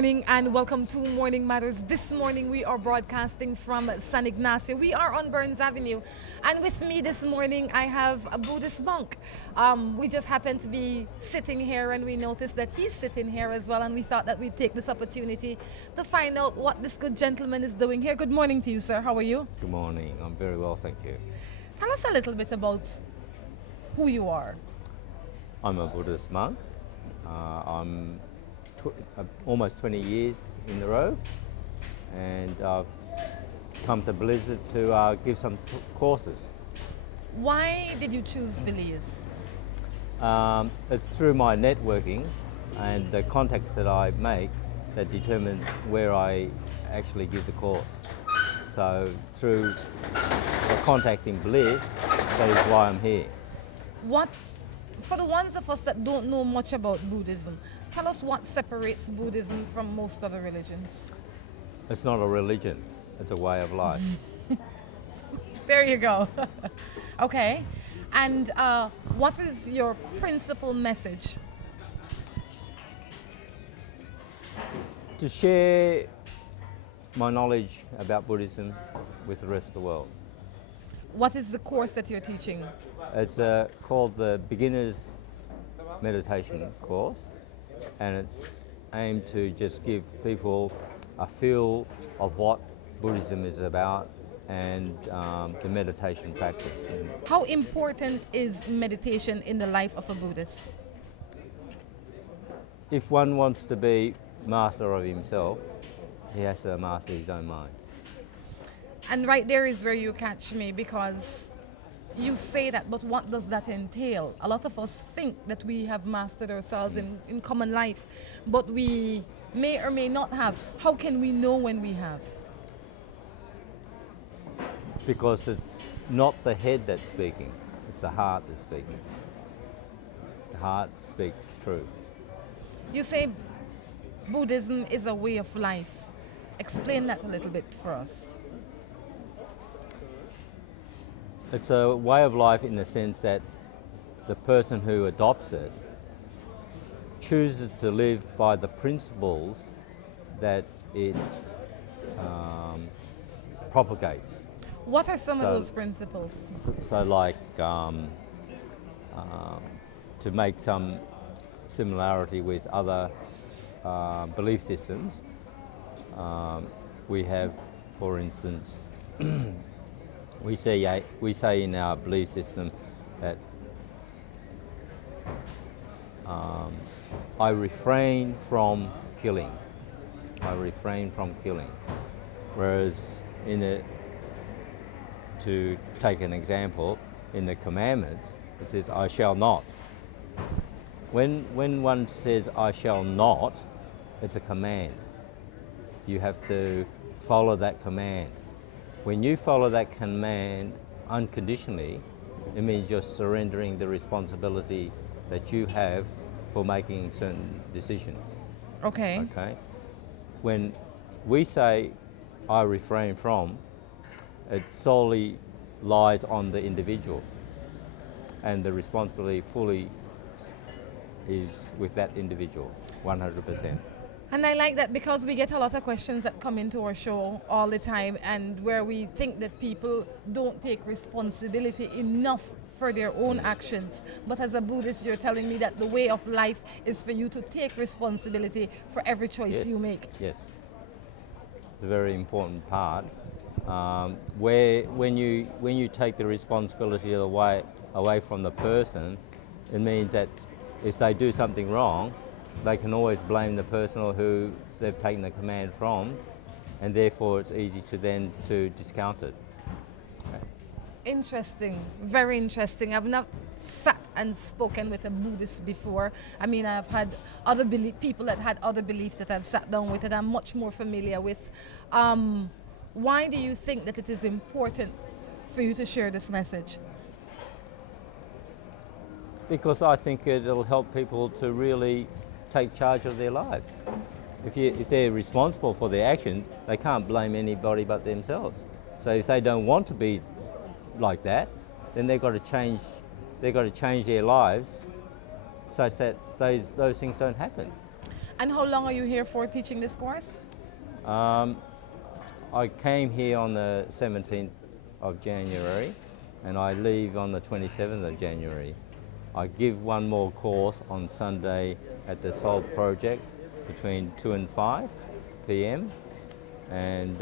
morning and welcome to Morning Matters. This morning we are broadcasting from San Ignacio. We are on Burns Avenue, and with me this morning I have a Buddhist monk. We just happened to be sitting here and we noticed that he's sitting here as well, and we thought that we'd take this opportunity to find out what this good gentleman is doing here. Good morning to you, sir. How are you? Good morning. I'm very well, thank you. Tell us a little bit about who you are. I'm a Buddhist monk. I'm almost 20 years in the robe, and I've come to Blizzard to give some courses. Why did you choose Belize? It's through my networking and the contacts that I make that determine where I actually give the course. So through contacting Bliss, that is why I'm here. For the ones of us that don't know much about Buddhism, tell us what separates Buddhism from most other religions. It's not a religion, it's a way of life. There you go. Okay. And what is your principal message? To share my knowledge about Buddhism with the rest of the world. What is the course that you're teaching? It's called the Beginner's Meditation course, and it's aimed to just give people a feel of what Buddhism is about and the meditation practice. How important is meditation in the life of a Buddhist? If one wants to be master of himself, he has to master his own mind. And right there is where you catch me, because you say that, but what does that entail? A lot of us think that we have mastered ourselves in common life, but we may or may not have. How can we know when we have? Because it's not the head that's speaking, it's the heart that's speaking. The heart speaks true. You say Buddhism is a way of life. Explain that a little bit for us. It's a way of life in the sense that the person who adopts it chooses to live by the principles that it propagates. What are some of those principles? So like to make some similarity with other belief systems, we have, for instance, we say in our belief system that I refrain from killing. I refrain from killing. Whereas to take an example, in the commandments, it says, I shall not. When one says, I shall not, it's a command. You have to follow that command. When you follow that command unconditionally, it means you're surrendering the responsibility that you have for making certain decisions. Okay. Okay. When we say, I refrain from, it solely lies on the individual, and the responsibility fully is with that individual, 100%. And I like that, because we get a lot of questions that come into our show all the time, and where we think that people don't take responsibility enough for their own actions. But as a Buddhist, you're telling me that the way of life is for you to take responsibility for every choice you make. Yes, it's a very important part. When you take the responsibility away from the person, it means that if they do something wrong, they can always blame the person who they've taken the command from, and therefore it's easy to discount it. Okay. Interesting, very interesting. I've not sat and spoken with a Buddhist before. I mean, I've had other people that had other beliefs that I've sat down with, and I'm much more familiar with. Why do you think that it is important for you to share this message? Because I think it'll help people to really take charge of their lives. If they're responsible for their actions, they can't blame anybody but themselves. So if they don't want to be like that, then they've got to change. They've got to change their lives such that those things don't happen. And how long are you here for teaching this course? I came here on the 17th of January and I leave on the 27th of January. I give one more course on Sunday at the Soul Project between 2 and 5 p.m. and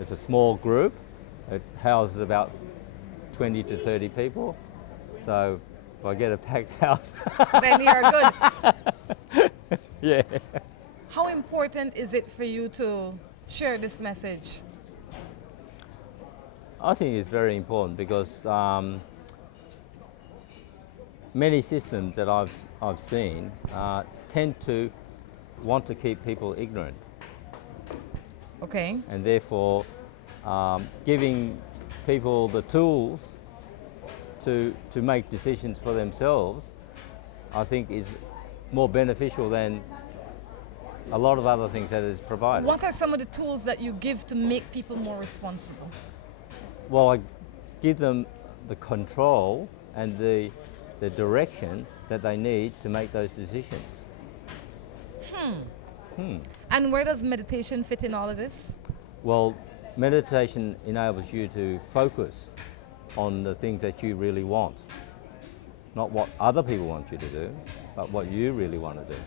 it's a small group. It houses about 20 to 30 people. So if I get a packed house, Then you're good. yeah. How important is it for you to share this message? I think it's very important because many systems that I've seen tend to want to keep people ignorant, Okay. and therefore giving people the tools to make decisions for themselves, I think is more beneficial than a lot of other things that is provided. What are some of the tools that you give to make people more responsible? Well, I give them the control and the direction that they need to make those decisions. And where does meditation fit in all of this? Well, meditation enables you to focus on the things that you really want. Not what other people want you to do, but what you really want to do.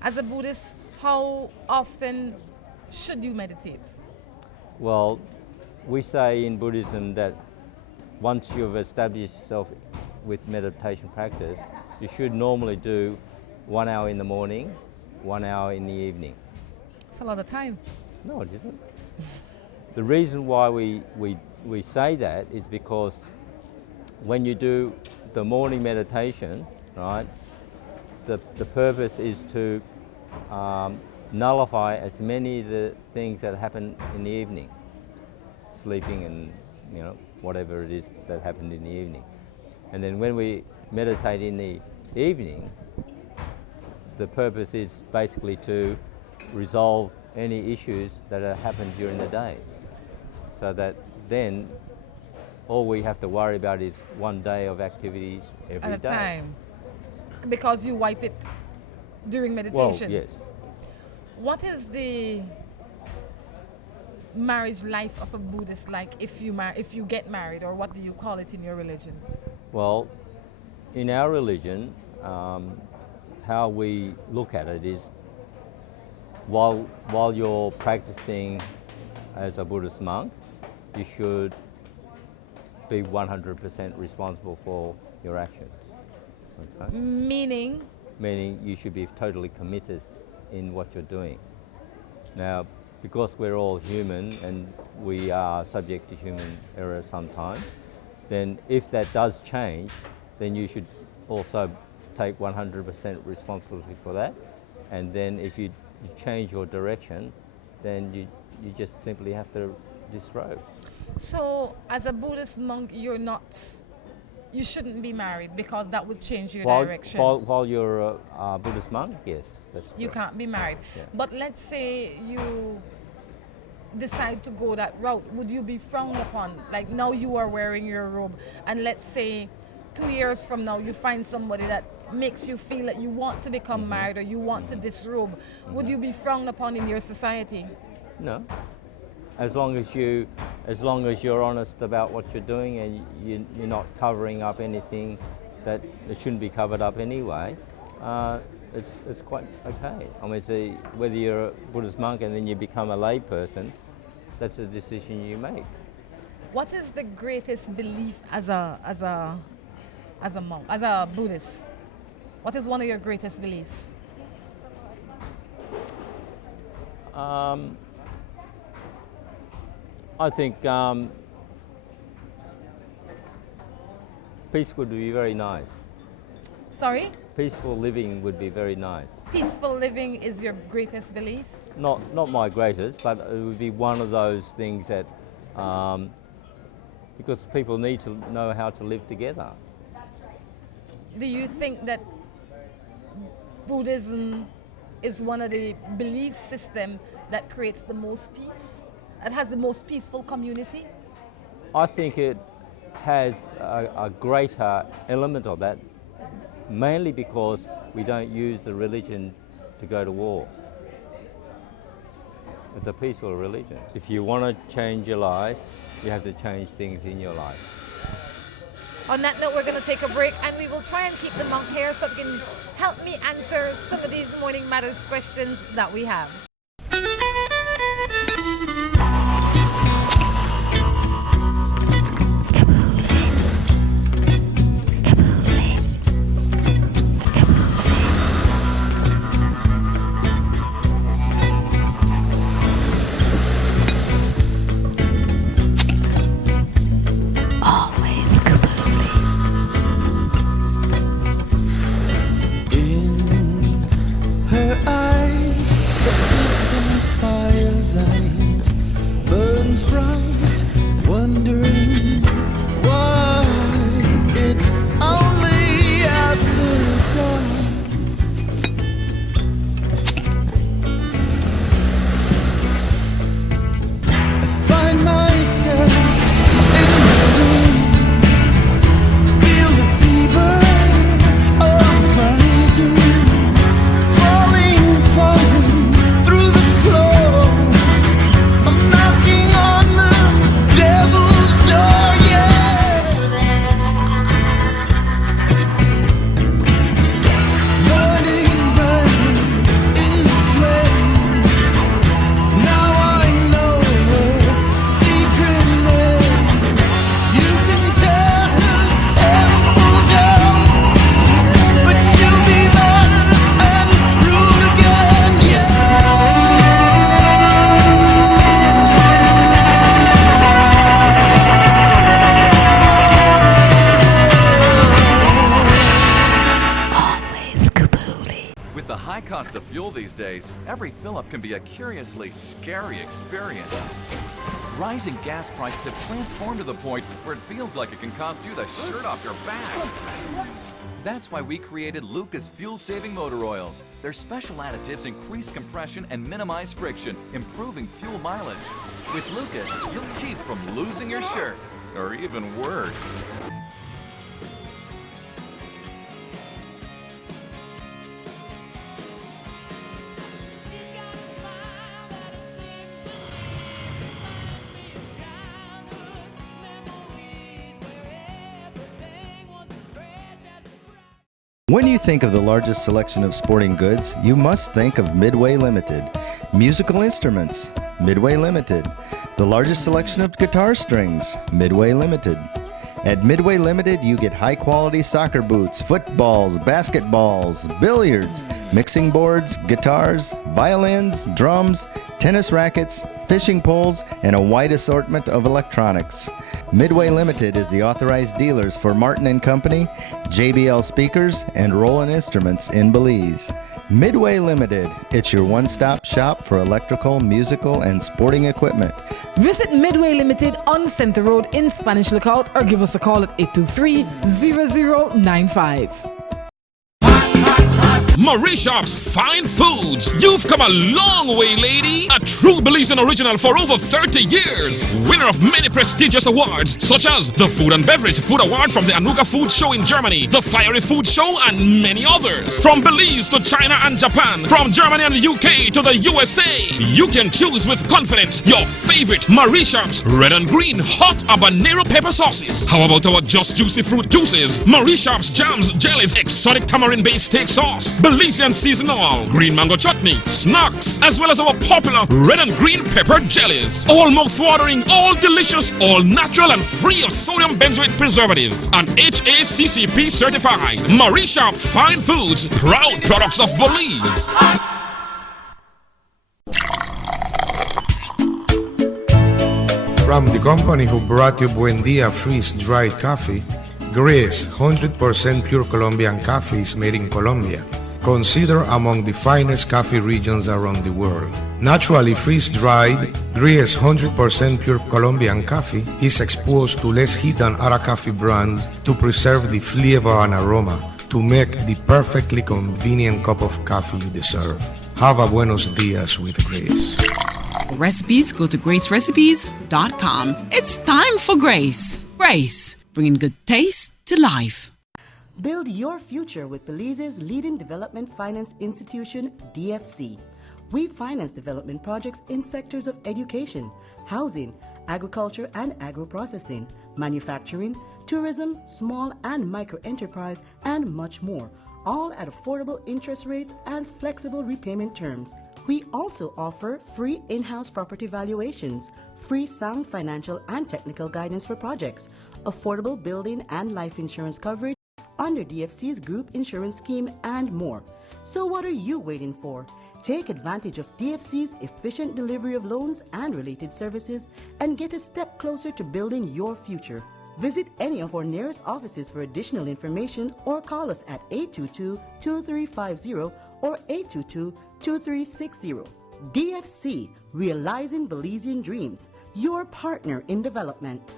As a Buddhist, how often should you meditate? Well, we say in Buddhism that once you've established yourself with meditation practice, you should normally do 1 hour in the morning, 1 hour in the evening. It's a lot of time. No, it isn't. The reason why we say that is because when you do the morning meditation, right, the purpose is to nullify as many of the things that happen in the evening, sleeping and whatever it is that happened in the evening. And then when we meditate in the evening, the purpose is basically to resolve any issues that have happened during the day, so that then all we have to worry about is one day of activities every day. At a time. Because you wipe it during Well, meditation. yes. What is the marriage life of a Buddhist like if you get married, or what do you call it in your religion? Well, in our religion, how we look at it is while you're practicing as a Buddhist monk, you should be 100% responsible for your actions. Okay? Meaning, Meaning you should be totally committed in what you're doing. Now, because we're all human and we are subject to human error sometimes, then if that does change, then you should also take 100% responsibility for that. And then if you change your direction, then you just simply have to disrobe. so as a Buddhist monk, you shouldn't be married because that would change your While, direction. while you're a Buddhist monk, yes, that's You correct. can't be married. Yeah. But let's say you decide to go that route, would you be frowned upon? Like now you are wearing your robe, and let's say 2 years from now you find somebody that makes you feel that you want to become married, or you want to disrobe. Would you be frowned upon in your society? No. As long as you're honest about what you're doing and you're not covering up anything that it shouldn't be covered up anyway, it's quite okay. I mean, whether you're a Buddhist monk and then you become a lay person, that's a decision you make. What is the greatest belief as a monk, as a Buddhist? What is one of your greatest beliefs? I think peace would be very nice. Sorry? Peaceful living would be very nice. Peaceful living is your greatest belief? Not my greatest, but it would be one of those things that, because people need to know how to live together. Do you think that Buddhism is one of the belief system that creates the most peace? It has the most peaceful community? I think it has a greater element of that, mainly because we don't use the religion to go to war. It's a peaceful religion. If you want to change your life, you have to change things in your life. On that note, we're going to take a break, and we will try and keep the monk here so he can help me answer some of these Morning Matters questions that we have. Cost of fuel these days, every fill-up can be a curiously scary experience. Rising gas prices have transformed to the point where it feels like it can cost you the shirt off your back. That's why we created Lucas fuel-saving motor oils. Their special additives increase compression and minimize friction, improving fuel mileage. With Lucas, you'll keep from losing your shirt, or even worse. When you think of the largest selection of sporting goods, you must think of Midway Limited. Musical instruments, Midway Limited. The largest selection of guitar strings, Midway Limited. At Midway Limited, you get high-quality soccer boots, footballs, basketballs, billiards, mixing boards, guitars, violins, drums, tennis rackets, fishing poles, and a wide assortment of electronics. Midway Limited is the authorized dealers for Martin & Company, JBL Speakers, and Roland Instruments in Belize. Midway Limited, it's your one-stop shop for electrical, musical, and sporting equipment. Visit Midway Limited on Center Road in Spanish Lookout or give us a call at 823-0095. Marie Shop's Fine Foods. You've come a long way, lady. A true Belizean original for over 30 years. Winner of many prestigious awards, such as the Food and Beverage Food Award from the Anuga Food Show in Germany, the Fiery Food Show, and many others. From Belize to China and Japan, from Germany and the UK to the USA, you can choose with confidence your favorite Marie Shop's red and green hot habanero pepper sauces. How about our Just Juicy Fruit Juices, Marie Shop's jams, jellies, exotic tamarind-based steak sauce, Belizean seasonal, green mango chutney, snacks, as well as our popular red and green pepper jellies. All mouth-watering, all delicious, all natural and free of sodium benzoate preservatives. And HACCP certified. Marie Shop Fine Foods, proud products of Belize. From the company who brought you Buen Dia freeze-dried coffee, Gris 100% pure Colombian coffee is made in Colombia, considered among the finest coffee regions around the world. Naturally freeze-dried, Gris 100% pure Colombian coffee is exposed to less heat than other coffee brands to preserve the flavor and aroma to make the perfectly convenient cup of coffee you deserve. Have a buenos dias with Grace. Recipes, go to gracerecipes.com. It's time for Grace. Grace, bringing good taste to life. Build your future with Belize's leading development finance institution, DFC. We finance development projects in sectors of education, housing, agriculture and agro-processing, manufacturing, tourism, small and micro enterprise, and much more, all at affordable interest rates and flexible repayment terms. We also offer free in-house property valuations, free sound financial and technical guidance for projects, affordable building and life insurance coverage under DFC's group insurance scheme, and more. So what are you waiting for? Take advantage of DFC's efficient delivery of loans and related services and get a step closer to building your future. Visit any of our nearest offices for additional information or call us at 822-2350 or 822-2360. DFC, Realizing Belizean Dreams, your partner in development.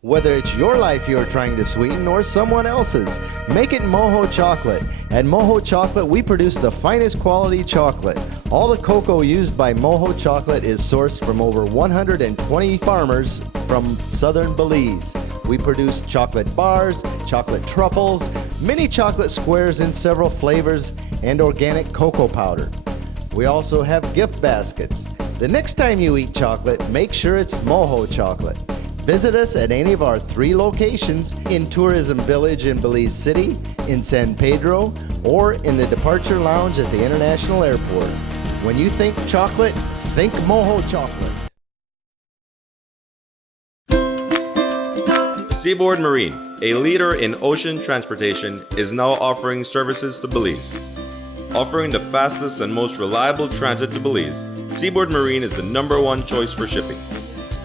Whether it's your life you're trying to sweeten or someone else's, make it Moho Chocolate. At Moho Chocolate, we produce the finest quality chocolate. All the cocoa used by Moho Chocolate is sourced from over 120 farmers from southern Belize. We produce chocolate bars, chocolate truffles, mini chocolate squares in several flavors, and organic cocoa powder. We also have gift baskets. The next time you eat chocolate, make sure it's Moho Chocolate. Visit us at any of our 3 locations in Tourism Village in Belize City, in San Pedro, or in the Departure Lounge at the International Airport. When you think chocolate, think Moho Chocolate. Seaboard Marine, a leader in ocean transportation, is now offering services to Belize. Offering the fastest and most reliable transit to Belize, Seaboard Marine is the #1 choice for shipping.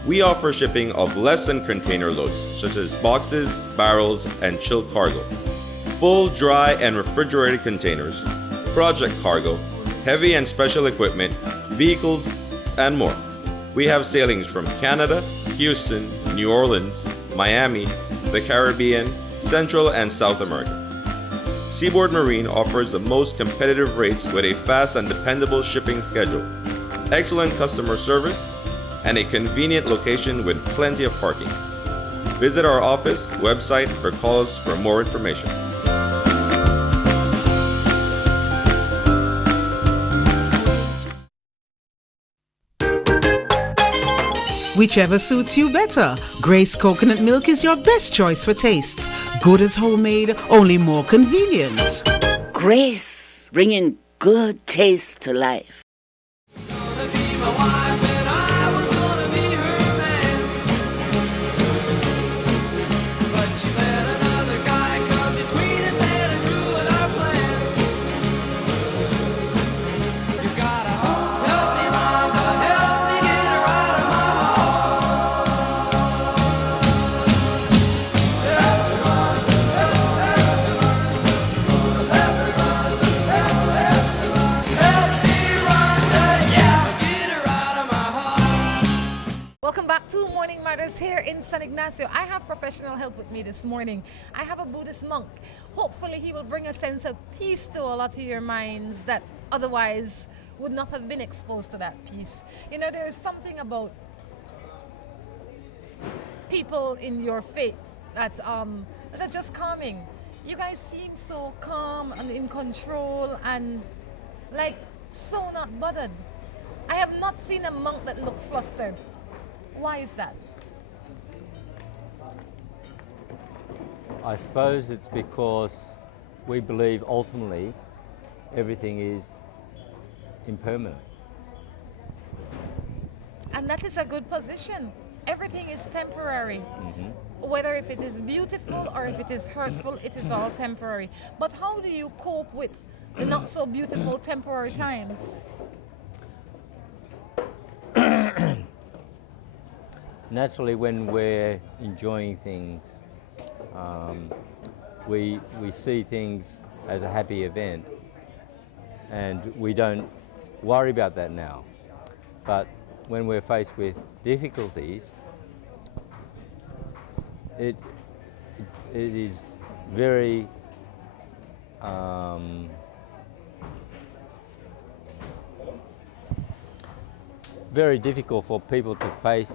We offer shipping of less than container loads, such as boxes, barrels, and chilled cargo, full, dry, and refrigerated containers, project cargo, heavy and special equipment, vehicles, and more. We have sailings from Canada, Houston, New Orleans, Miami, the Caribbean, Central and South America. Seaboard Marine offers the most competitive rates with a fast and dependable shipping schedule, excellent customer service, and a convenient location with plenty of parking. Visit our office, website, or call us for more information. Whichever suits you better. Grace Coconut Milk is your best choice for taste. Good as homemade, only more convenient. Grace, bringing good taste to life. Here in San Ignacio. I have professional help with me this morning. I have a Buddhist monk. Hopefully he will bring a sense of peace to a lot of your minds that otherwise would not have been exposed to that peace. You know, there is something about people in your faith that are just calming. You guys seem so calm and in control and like so not bothered. I have not seen a monk that looked flustered. Why is that? I suppose it's because we believe ultimately everything is impermanent. And that is a good position. Everything is temporary. Mm-hmm. Whether if it is beautiful or if it is hurtful, it is all temporary. But how do you cope with the not so beautiful temporary times? Naturally, when we're enjoying things, we see things as a happy event, and we don't worry about that now. But when we're faced with difficulties, it is very very difficult for people to face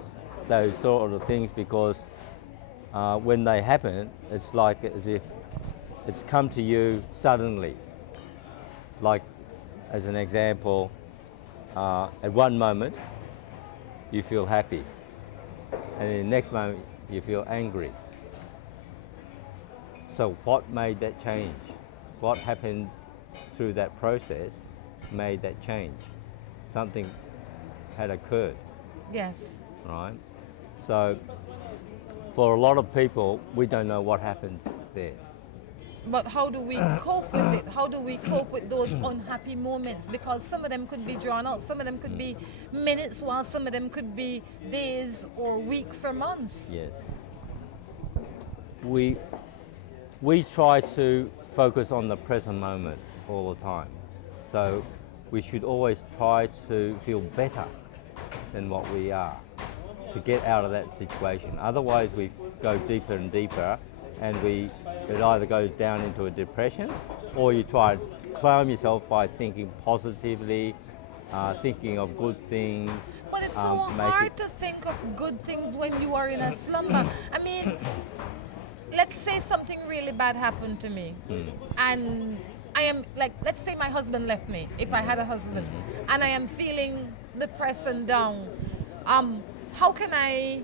those sort of things because when they happen, it's like as if it's come to you suddenly. Like, as an example, at one moment you feel happy, and in the next moment you feel angry. So what made that change? What happened through that process made that change? Something had occurred. Yes. Right? So for a lot of people, we don't know what happens there. But how do we cope with it? How do we cope with those unhappy moments? Because some of them could be drawn out, some of them could be minutes, while some of them could be days or weeks or months. Yes. We try to focus on the present moment all the time. So we should always try to feel better than what we are to get out of that situation. Otherwise we go deeper and deeper, and it either goes down into a depression, or you try to calm yourself by thinking positively, thinking of good things. But it's so hard to think of good things when you are in a slumber. I mean, let's say something really bad happened to me, and I am like, let's say my husband left me, if I had a husband, and I am feeling depressed and down. How can I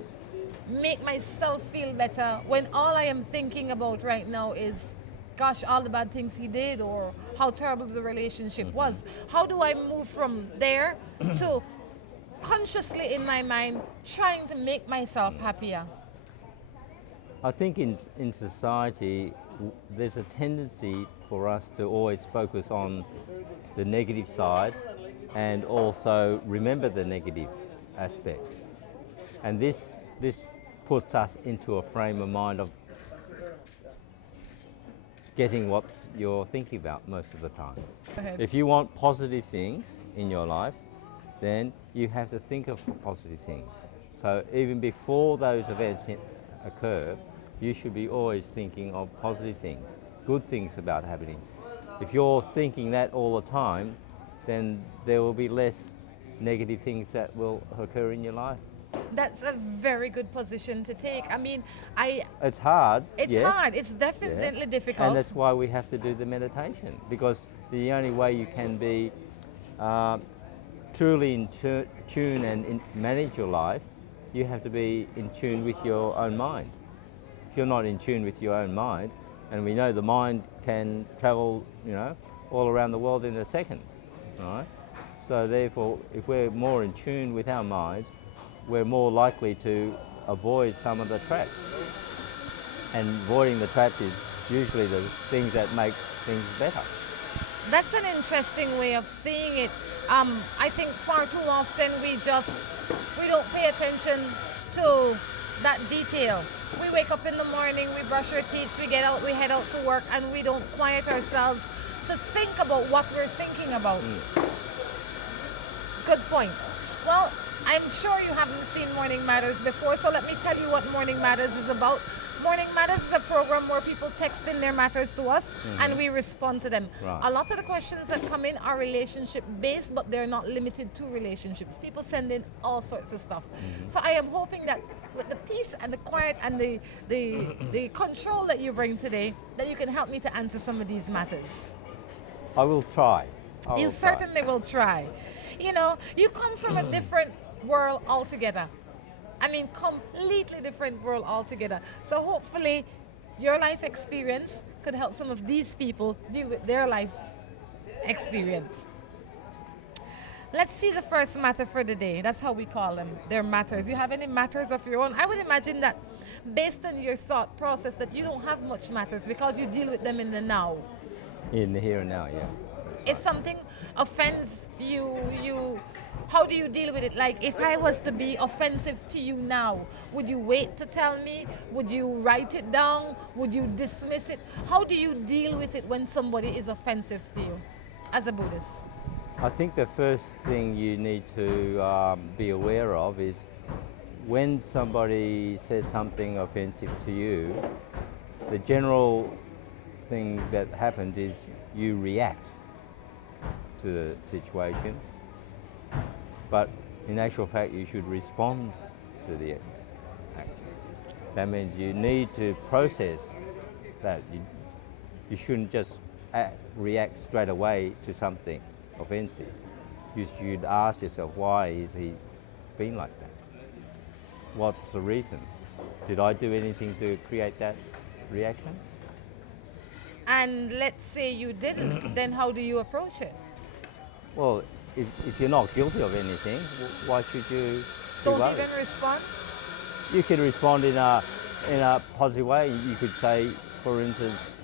make myself feel better when all I am thinking about right now is, gosh, all the bad things he did, or how terrible the relationship was? How do I move from there to consciously in my mind trying to make myself happier? I think in society there's a tendency for us to always focus on the negative side and also remember the negative aspects. And this puts us into a frame of mind of getting what you're thinking about most of the time. If you want positive things in your life, then you have to think of positive things. So even before those events occur, you should be always thinking of positive things, good things about happening. If you're thinking that all the time, then there will be less negative things that will occur in your life. That's a very good position to take. I mean, it's hard. It's yes. hard. It's definitely difficult. And that's why we have to do the meditation, because the only way you can be truly in tune and manage your life, you have to be in tune with your own mind. If you're not in tune with your own mind, and we know the mind can travel, all around the world in a second, right? So therefore, if we're more in tune with our minds, we're more likely to avoid some of the traps. And avoiding the traps is usually the things that make things better. That's an interesting way of seeing it. I think far too often we don't pay attention to that detail. We wake up in the morning, we brush our teeth, we get out, we head out to work, and we don't quiet ourselves to think about what we're thinking about. Good point. Well, I'm sure you haven't seen Morning Matters before, so let me tell you what Morning Matters is about. Morning Matters is a program where people text in their matters to us and we respond to them. Right. A lot of the questions that come in are relationship based, but they're not limited to relationships. People send in all sorts of stuff. So I am hoping that with the peace and the quiet and the control that you bring today, that you can help me to answer some of these matters. I will try. You certainly will try. You come from a different world altogether. I mean, completely different world altogether. So hopefully your life experience could help some of these people deal with their life experience. Let's see the first matter for the day. That's how we call them. They're matters. You have any matters of your own? I would imagine that based on your thought process that you don't have much matters because you deal with them in the now. In the here and now, yeah. If something offends you, how do you deal with it? Like, if I was to be offensive to you now, would you wait to tell me? Would you write it down? Would you dismiss it? How do you deal with it when somebody is offensive to you as a Buddhist? I think the first thing you need to be aware of is when somebody says something offensive to you, the general thing that happens is you react to the situation. But In actual fact, you should respond to the action. That means you need to process that. You shouldn't just react straight away to something offensive. You should ask yourself, why is he being like that? What's the reason? Did I do anything to create that reaction? And let's say you didn't, then how do you approach it? Well, if you're not guilty of anything, why should you Don't even respond? You can respond in a positive way. You could say, for instance,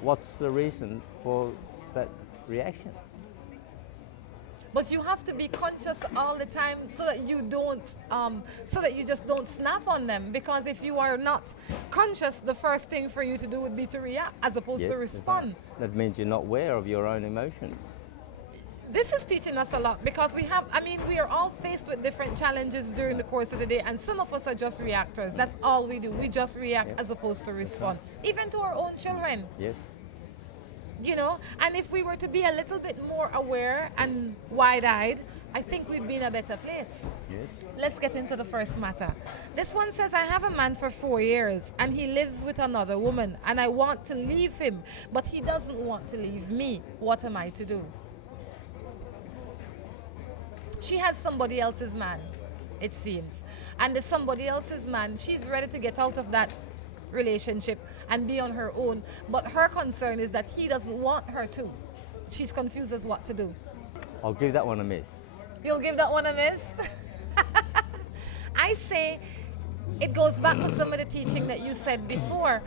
what's the reason for that reaction? But you have to be conscious all the time so that you don't, so that you just don't snap on them. Because if you are not conscious, the first thing for you to do would be to react as opposed to respond. That means you're not aware of your own emotions. This is teaching us a lot because we are all faced with different challenges during the course of the day, and some of us are just reactors. That's all we do. We just react as opposed to respond. Even to our own children. Yes. You know, and if we were to be a little bit more aware and wide-eyed, I think we'd be in a better place. Yes. Let's get into the first matter. This one says, I have a man for 4 years and he lives with another woman and I want to leave him, but he doesn't want to leave me. What am I to do? She has somebody else's man, it seems. And the somebody else's man, she's ready to get out of that relationship and be on her own. But her concern is that he doesn't want her to. She's confused as what to do. I'll give that one a miss. You'll give that one a miss? I say it goes back to some of the teaching that you said before.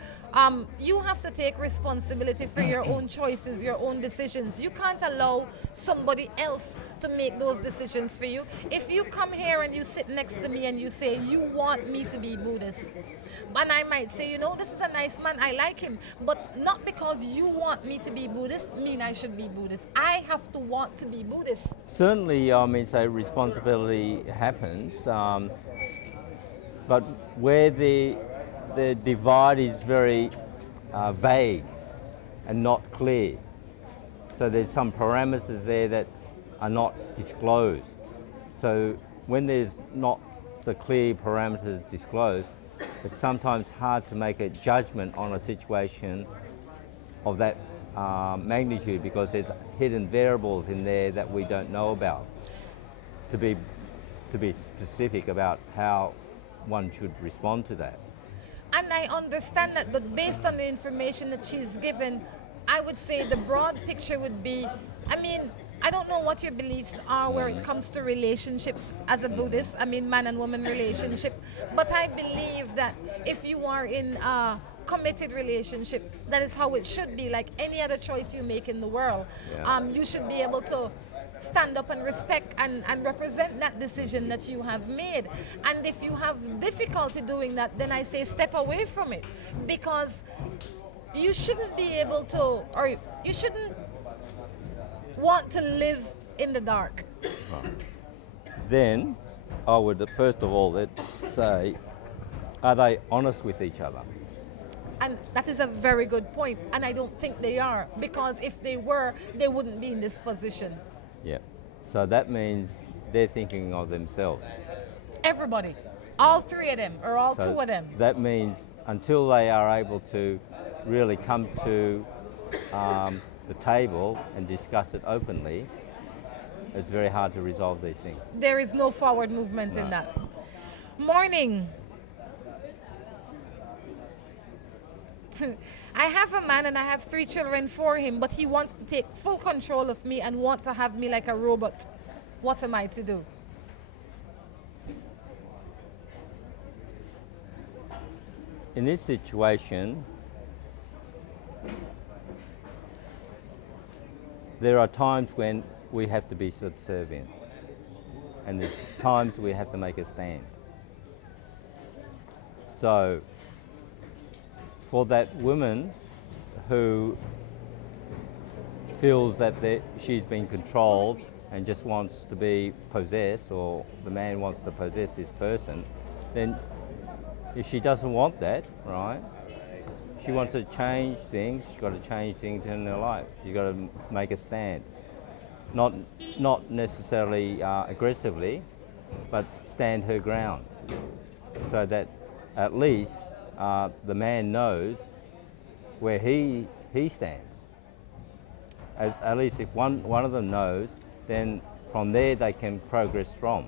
You have to take responsibility for your own choices, your own decisions. You can't allow somebody else to make those decisions for you. If you come here and you sit next to me and you say, you want me to be Buddhist, and I might say, you know, this is a nice man, I like him, but not because you want me to be Buddhist mean I should be Buddhist. I have to want to be Buddhist. Certainly, I mean, so responsibility happens, but where the divide is very vague and not clear. So there's some parameters there that are not disclosed. So when there's not the clear parameters disclosed, it's sometimes hard to make a judgment on a situation of that magnitude because there's hidden variables in there that we don't know about. To be specific about how one should respond to that. And I understand that, but based on the information that she's given, I would say the broad picture would be, I mean, I don't know what your beliefs are where it comes to relationships as a Buddhist, I mean man and woman relationship, but I believe that if you are in a committed relationship, that is how it should be, like any other choice you make in the world. You should be able to stand up and respect and represent that decision that you have made. And if you have difficulty doing that, then I say step away from it, because you shouldn't be able to, or you shouldn't want to live in the dark. Then I would first of all say, are they honest with each other? And that is a very good point, and I don't think they are, because if they were, they wouldn't be in this position. Yeah. So that means they're thinking of themselves. Everybody. All three of them, or all So two of them. that means until they are able to really come to the table and discuss it openly, it's very hard to resolve these things. There is no forward movement in that. Morning. I have a man and I have 3 children for him, but he wants to take full control of me and want to have me like a robot. What am I to do? In this situation, there are times when we have to be subservient, and there's times we have to make a stand. So, for that woman who feels that she's been controlled and just wants to be possessed, or the man wants to possess this person, then if she doesn't want that, right, she wants to change things, she's got to change things in her life. She's got to make a stand. not necessarily aggressively, but stand her ground, so that at least the man knows where he stands. At least if one of them knows, then from there they can progress from.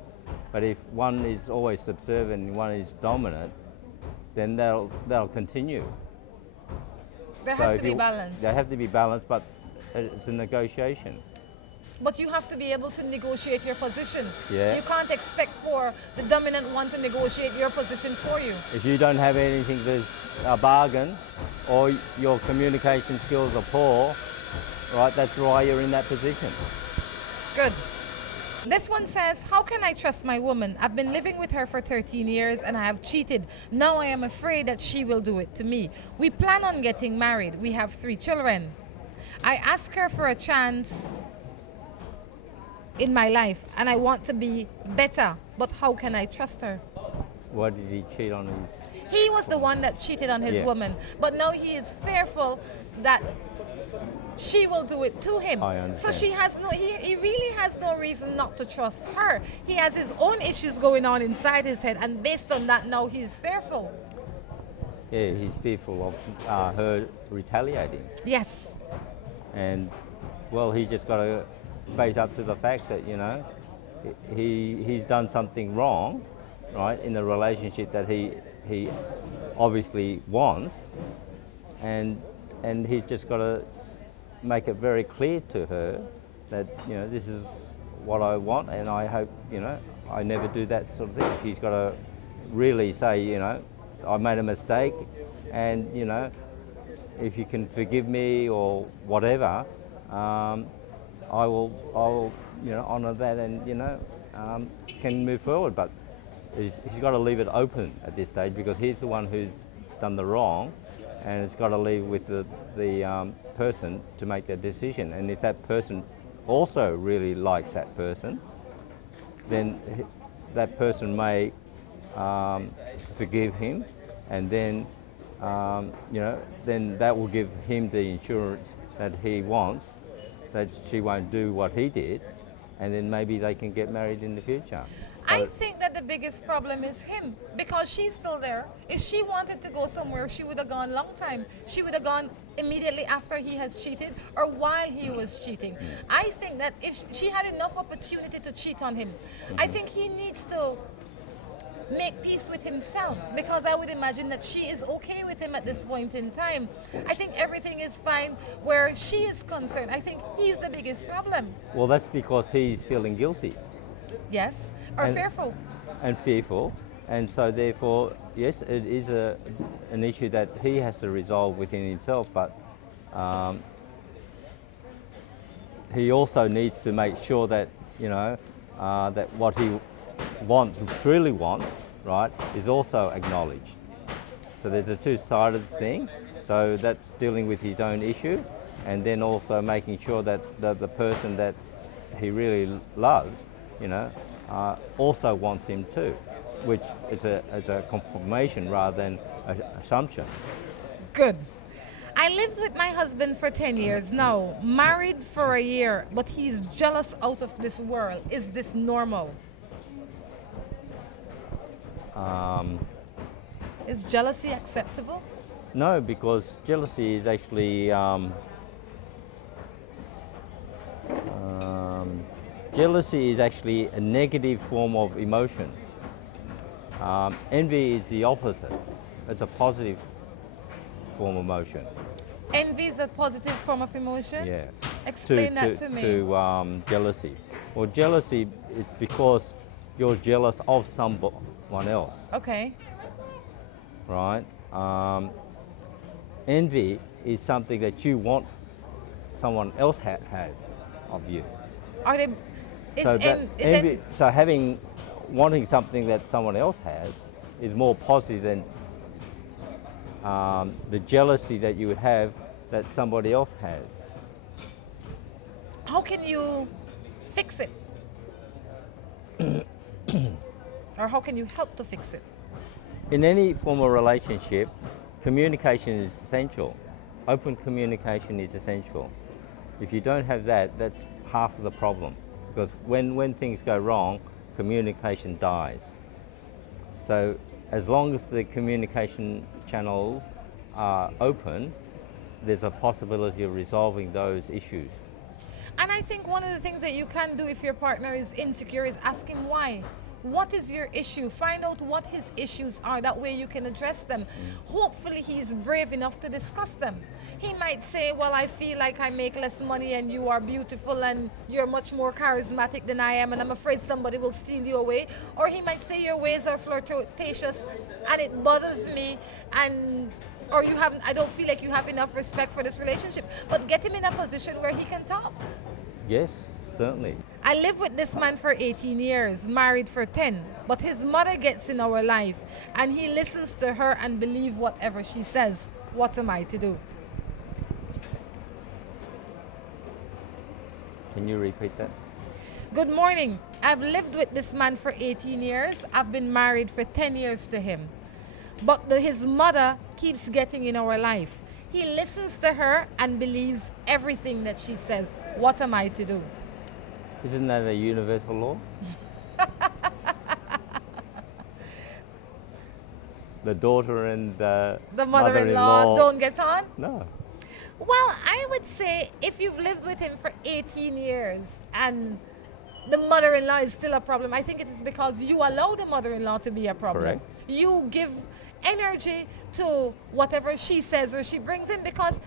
But if one is always subservient and one is dominant, then they'll continue. There has to be balance. They have to be balanced, but it's a negotiation. But you have to be able to negotiate your position. Yeah. You can't expect for the dominant one to negotiate your position for you. If you don't have anything to bargain, or your communication skills are poor, right, that's why you're in that position. Good. This one says, how can I trust my woman? I've been living with her for 13 years and I have cheated. Now I am afraid that she will do it to me. We plan on getting married. We have 3 children. I ask her for a chance in my life and I want to be better, but how can I trust her? Why did he cheat on his? He was the one that cheated on his woman, but now he is fearful that she will do it to him. I understand. So he really has no reason not to trust her. He has his own issues going on inside his head, and based on that now he's fearful. Yeah, he's fearful of her retaliating. Yes. And well, he just got to face up to the fact that, you know, he's done something wrong, right, in the relationship that he obviously wants, and he's just got to make it very clear to her that, you know, this is what I want, and I hope, you know, I never do that sort of thing. He's got to really say, you know, I made a mistake, and, you know, if you can forgive me or whatever, I will, you know, honour that, and, you know, can move forward. But he's got to leave it open at this stage, because he's the one who's done the wrong, and it's got to leave with the person to make that decision. And if that person also really likes that person, then that person may forgive him, and then you know, then that will give him the insurance that he wants, that she won't do what he did, and then maybe they can get married in the future. I think that the biggest problem is him, because she's still there. If she wanted to go somewhere, she would have gone long time. She would have gone immediately after he has cheated or while he was cheating. I think that if she had enough opportunity to cheat on him, I think he needs to make peace with himself, because I would imagine that she is okay with him at this point in time. I think everything is fine where she is concerned. I think he's the biggest problem. Well, that's because he's feeling guilty. Yes, or fearful. And fearful, and so therefore, yes, it is an issue that he has to resolve within himself, but he also needs to make sure that, you know, that what he wants, truly wants, right, is also acknowledged. So there's a two-sided thing. So that's dealing with his own issue, and then also making sure that the person that he really loves, you know, also wants him too, which is a confirmation rather than an assumption. Good. I lived with my husband for 10 years now, married for a year, but he's jealous out of this world. Is this normal? Is jealousy acceptable? No, because jealousy is actually jealousy is actually a negative form of emotion. Envy is the opposite. It's a positive form of emotion. Envy is a positive form of emotion? Yeah. Explain that to me. To jealousy. Well, jealousy is because you're jealous of someone else. Okay. Right? Envy is something that you want someone else has of you. Are they? So wanting something that someone else has is more positive than the jealousy that you would have that somebody else has. How can you fix it? Or how can you help to fix it? In any form of relationship, communication is essential. Open communication is essential. If you don't have that, that's half of the problem, because when things go wrong, communication dies. So as long as the communication channels are open, there's a possibility of resolving those issues. And I think one of the things that you can do if your partner is insecure is ask him why. What is your issue? Find out what his issues are. That way you can address them. Hopefully he is brave enough to discuss them. He might say, well, I feel like I make less money and you are beautiful and you're much more charismatic than I am and I'm afraid somebody will steal you away. Or he might say your ways are flirtatious and it bothers me, and or I don't feel like you have enough respect for this relationship. But get him in a position where he can talk. Yes, certainly. I lived with this man for 18 years, married for 10, but his mother gets in our life and he listens to her and believes whatever she says. What am I to do? Can you repeat that? Good morning. I've lived with this man for 18 years. I've been married for 10 years to him. But his mother keeps getting in our life. He listens to her and believes everything that she says. What am I to do? Isn't that a universal law? The daughter and the mother-in-law don't get on? No. Well, I would say if you've lived with him for 18 years and the mother-in-law is still a problem, I think it is because you allow the mother-in-law to be a problem. Correct. You give energy to whatever she says or she brings in, because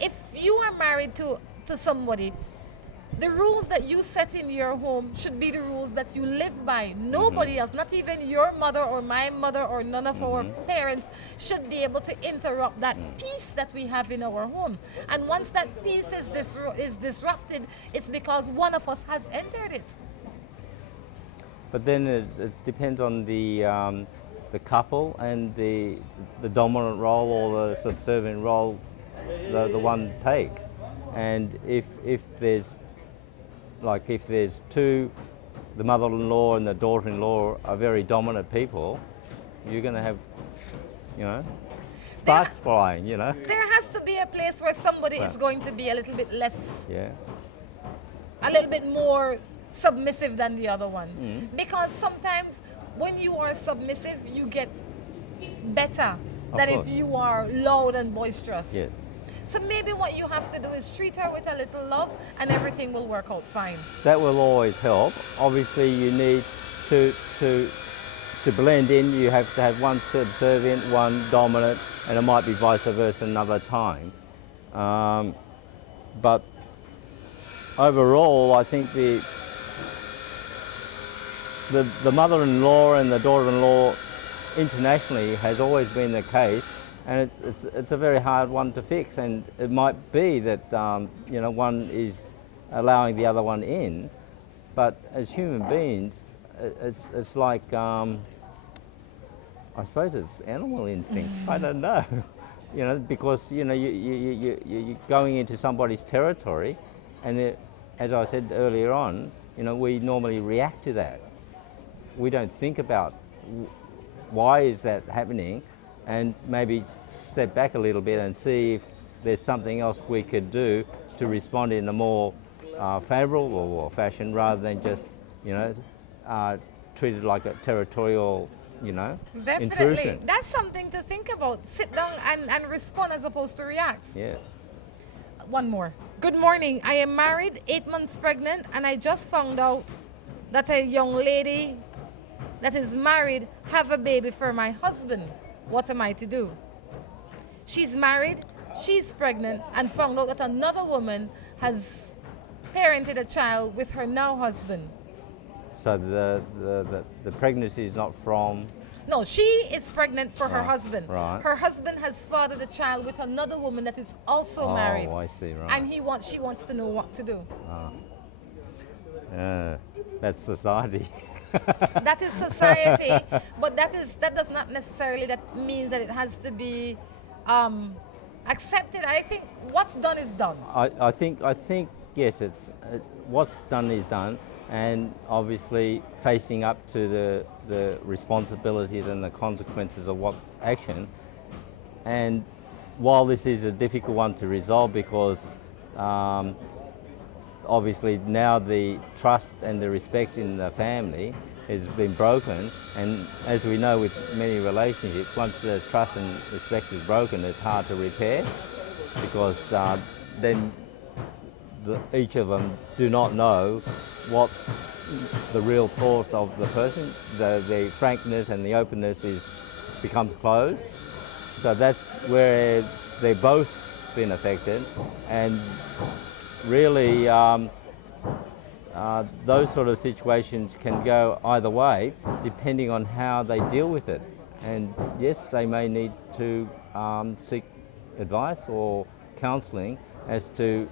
if you are married to somebody, the rules that you set in your home should be the rules that you live by. Nobody else, not even your mother or my mother or none of our parents, should be able to interrupt that peace that we have in our home. And once that peace is disrupted, it's because one of us has entered it. But then it depends on the couple and the dominant role or the subservient role the one takes. And if there's two, the mother-in-law and the daughter-in-law are very dominant people, you're going to have, sparks flying, There has to be a place where somebody is going to be a little bit less, Yeah. a little bit more submissive than the other one. Because sometimes when you are submissive, you get better than if you are loud and boisterous. Yes. So maybe what you have to do is treat her with a little love and everything will work out fine. That will always help. Obviously you need to blend in, you have to have one subservient, one dominant, and it might be vice versa another time. But overall, I think the mother-in-law and the daughter-in-law internationally has always been the case, and it's a very hard one to fix. And it might be that one is allowing the other one in, but as human beings, it's like I suppose it's animal instinct. I don't know, because you're going into somebody's territory, and as I said earlier on, we normally react to that. We don't think about why is that happening, and maybe step back a little bit and see if there's something else we could do to respond in a more favourable fashion, rather than just treated like a territorial Definitely. intrusion. That's something to think about. Sit down and respond as opposed to react. Yeah. One more. Good morning. I am married, 8 months pregnant, and I just found out that a young lady that is married have a baby for my husband. What am I to do? She's married, she's pregnant, and found out that another woman has parented a child with her now husband. So the pregnancy is not from... No, she is pregnant for her husband. Right. Her husband has fathered a child with another woman that is also married. Oh, I see, right. And she wants to know what to do. That's society. That is society, but that does not necessarily means that it has to be accepted. I think what's done is done. I think yes, what's done is done, and obviously facing up to the responsibilities and the consequences of what's action. And while this is a difficult one to resolve, because obviously now the trust and the respect in the family has been broken, and as we know with many relationships, once the trust and respect is broken, it's hard to repair, because then each of them do not know what the real thoughts of the person. The frankness and the openness becomes closed. So that's where they've both been affected, and really those sort of situations can go either way depending on how they deal with it. And yes, they may need to seek advice or counselling as to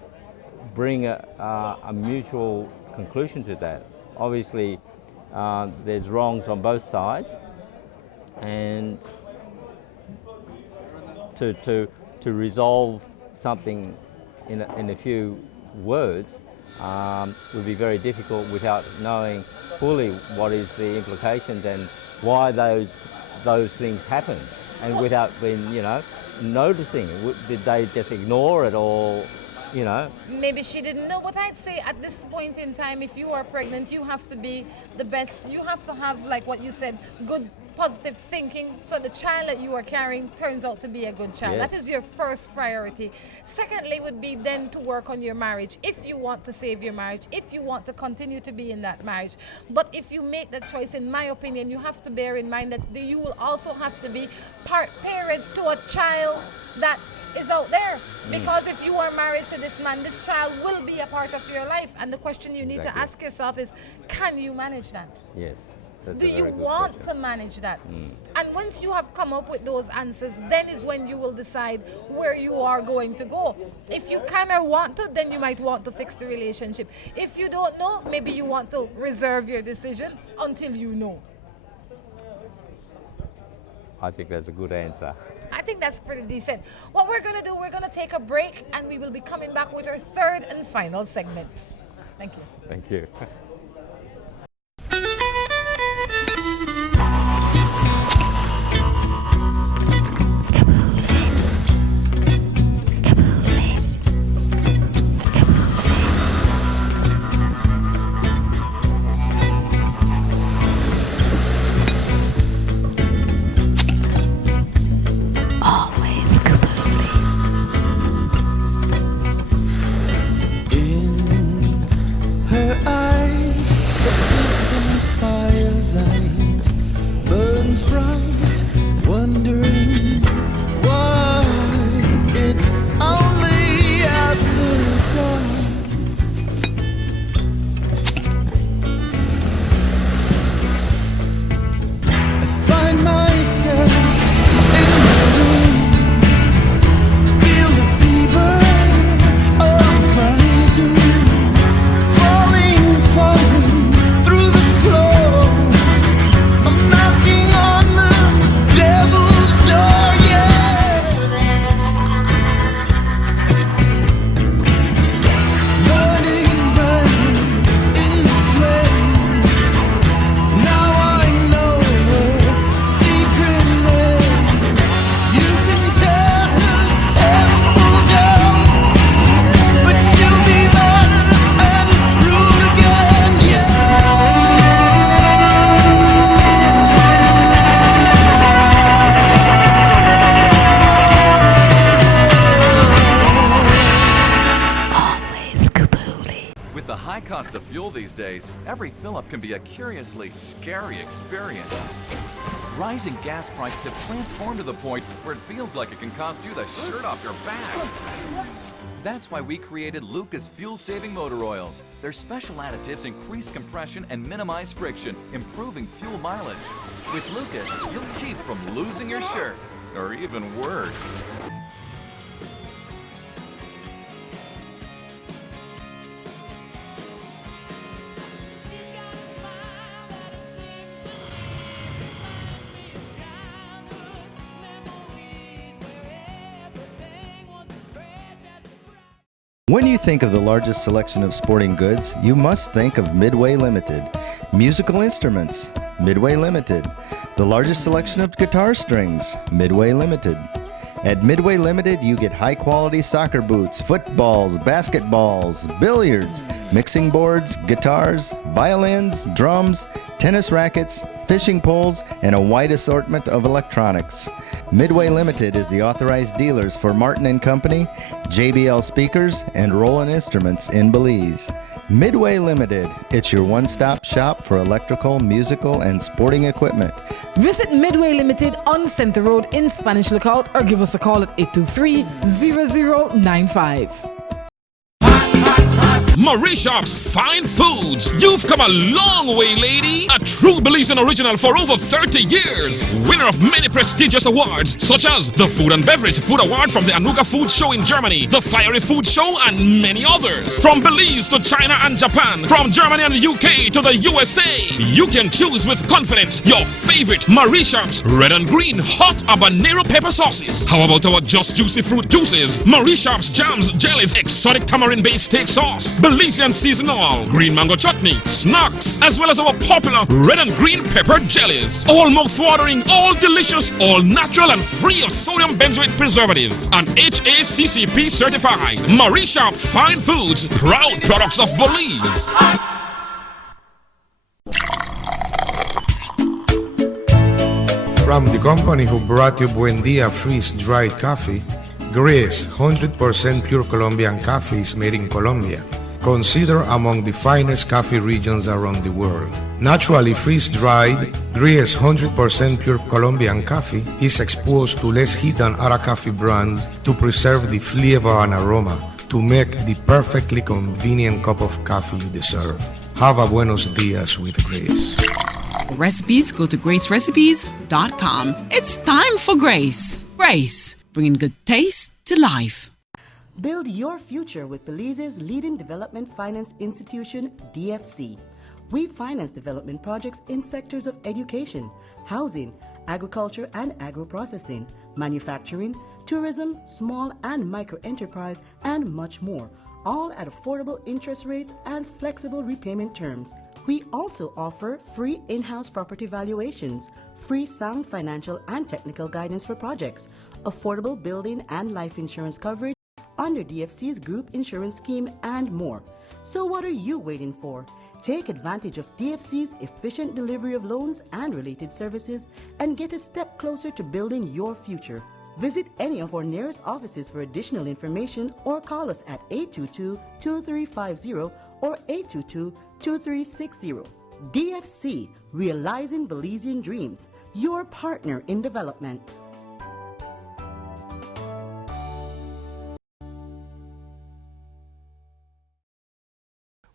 bring a mutual conclusion to that. Obviously, there's wrongs on both sides, and to resolve something in a few words would be very difficult without knowing fully what is the implications and why those things happen, and without being, noticing. Did they just ignore it, or, Maybe she didn't know, but I'd say at this point in time, if you are pregnant, you have to be the best. You have to have, like what you said, good positive thinking, so the child that you are carrying turns out to be a good child. Yes. That is your first priority. Secondly would be then to work on your marriage, if you want to save your marriage, if you want to continue to be in that marriage. But if you make that choice, in my opinion, you have to bear in mind that you will also have to be part parent to a child that is out there, because if you are married to this man, this child will be a part of your life, and the question you need to ask yourself is, can you manage that? Yes. Do you want to manage that? And once you have come up with those answers, then is when you will decide where you are going to go. If you kind of want to, then you might want to fix the relationship. If you don't know, maybe you want to reserve your decision until you know. I think that's a good answer. I think that's pretty decent. What we're going to do, we're going to take a break, and we will be coming back with our third and final segment. Thank you. Thank you. cost of fuel these days, every fill-up can be a curiously scary experience. Rising gas prices have transformed to the point where it feels like it can cost you the shirt off your back. That's why we created Lucas fuel-saving motor oils. Their special additives increase compression and minimize friction, improving fuel mileage. With Lucas, you'll keep from losing your shirt, or even worse. When you think of the largest selection of sporting goods, you must think of Midway Limited. Musical instruments, Midway Limited. The largest selection of guitar strings, Midway Limited. At Midway Limited, you get high-quality soccer boots, footballs, basketballs, billiards, mixing boards, guitars, violins, drums, tennis rackets, fishing poles, and a wide assortment of electronics. Midway Limited is the authorized dealers for Martin & Company, JBL Speakers, and Roland Instruments in Belize. Midway Limited, it's your one-stop shop for electrical, musical, and sporting equipment. Visit Midway Limited on Center Road in Spanish Lookout or give us a call at 823-0095. Marie Shop's Fine Foods. You've come a long way, lady. A true Belizean original for over 30 years. Winner of many prestigious awards, such as the Food and Beverage Food Award from the Anuga Food Show in Germany, the Fiery Food Show, and many others. From Belize to China and Japan, from Germany and the UK to the USA, you can choose with confidence your favorite Marie Shop's red and green hot habanero pepper sauces. How about our Just Juicy Fruit Juices, Marie Shop's jams, jellies, exotic tamarind-based steak sauce, Belizean seasonal, green mango chutney, snacks, as well as our popular red and green pepper jellies. All mouth-watering, all delicious, all natural and free of sodium benzoate preservatives. And HACCP certified. Marie Shop Fine Foods, proud products of Belize. From the company who brought you Buendia freeze-dried coffee, Gris 100% pure Colombian coffee is made in Colombia, considered among the finest coffee regions around the world. Naturally freeze-dried, Gris 100% pure Colombian coffee is exposed to less heat than other coffee brands to preserve the flavor and aroma to make the perfectly convenient cup of coffee you deserve. Have a buenos dias with Grace. Recipes, go to gracerecipes.com. It's time for Grace. Grace, bringing good taste to life. Build your future with Belize's leading development finance institution, DFC. We finance development projects in sectors of education, housing, agriculture and agro-processing, manufacturing, tourism, small and micro enterprise, and much more, all at affordable interest rates and flexible repayment terms. We also offer free in-house property valuations, free sound financial and technical guidance for projects, affordable building and life insurance coverage under DFC's group insurance scheme, and more. So what are you waiting for? Take advantage of DFC's efficient delivery of loans and related services and get a step closer to building your future. Visit any of our nearest offices for additional information or call us at 822-2350 or 822-2360. DFC, realizing Belizean dreams, your partner in development.